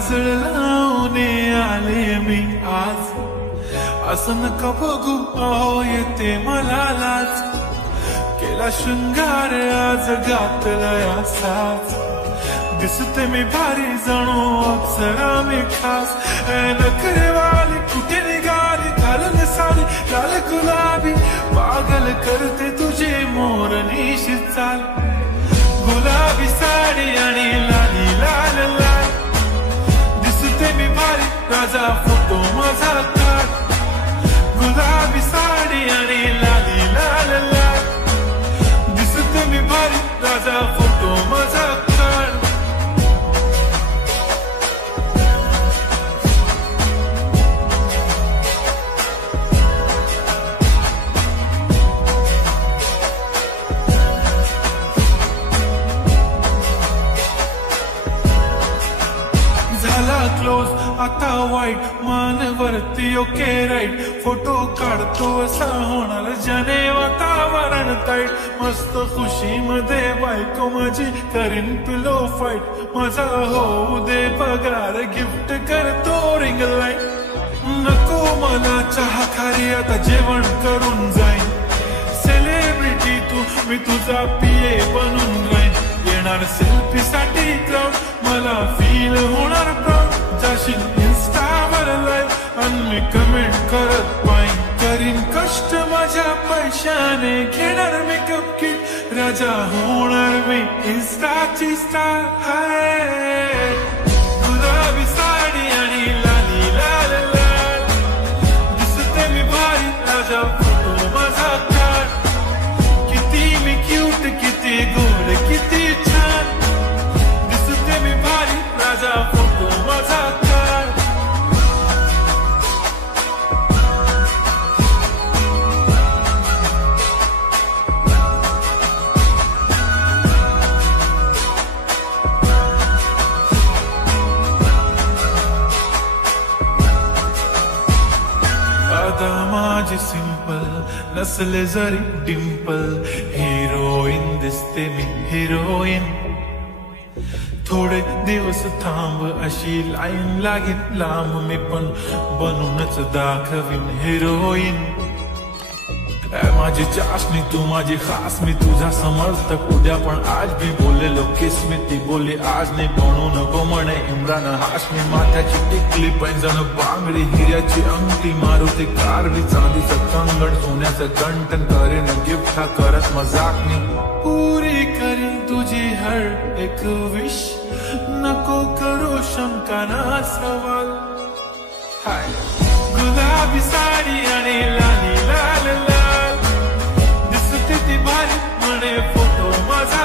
काजळ लावून आले मी आज, असं नका बघू अहो येते मला लाज, केला शृंगार आज घातलाय असाच, दिसते मी भारी जणू अप्सरा मी खास, नखरेवाली कुठे निघाली घालून साडी लाल गुलाबी, पागल करते तुझे मोरनीशी चाल, गुलाबी साडी आणि लाली लाल लाल, दिसते मी भारी राजा फोटो माझा काढ, गुलाबी साडी आणि लाली लाल लाल, दिसते मी भारी राजा फोटो माझा काढ. क्लोज आता वाईट मानवरती ओके राईट, फोटो काढतो असा होणार जने वातावरण ताईट, मस्त खुशी मध्ये बायको माझी करीन पिलो फाईट, माझा होऊ दे पगार गिफ्ट करतो रिंग लाईट, नको मला चहा खारी आता जेवण करून जाईन, सेलिब्रिटी तू मी तुझा पिये बनून राहीन, येणार सेल्फी साठी क्राऊड मला फील होणार प्राऊड, जाशील इन्स्टावर लाईव्ह आणि मी कमेंट करत पाईन, करीन कष्ट माझ्या पैशाने घेणार मेकअप किट, राजा होणार मी इन्स्टाची स्टार. हाय गुलाबी साडी आणि लाली लाल लाल, दिसते मी भारी राजा फोटो माझा काढ, किती मी क्यूट किती गोड किती छान, दिसते मी भारी राजा फोटो माझा काढ. आता माझी सिंपल नसले जरी डिंपल, हिरोईन दिसते मी हिरोईन, थोडे दिवस थांब अशी लाईन लागेल लांब, मी पण बनूनच दाखवीन हिरोईन, माझी चाशनी तू माझी खास, मी तुझा समर्थक उद्या पण आज भी बोलेलो किस मी, ती बोली आज नाही बनू नको म्हणे इम्रान हाशमी, माथ्याची टिकली पैंजण बांगडी हिऱ्याची अंगठी, मारुती कारवी चांदीचं कंगण सोन्याचं गंटन, करेन गिफ्ट हा करत मजाक मी, पुरी करीन तुझी हर एक विश, नको करू शंका ना सवाल. हाय गुलाबी साडी आणि लाली लाल लाल, दिसते ती भारी म्हणे फोटो माझा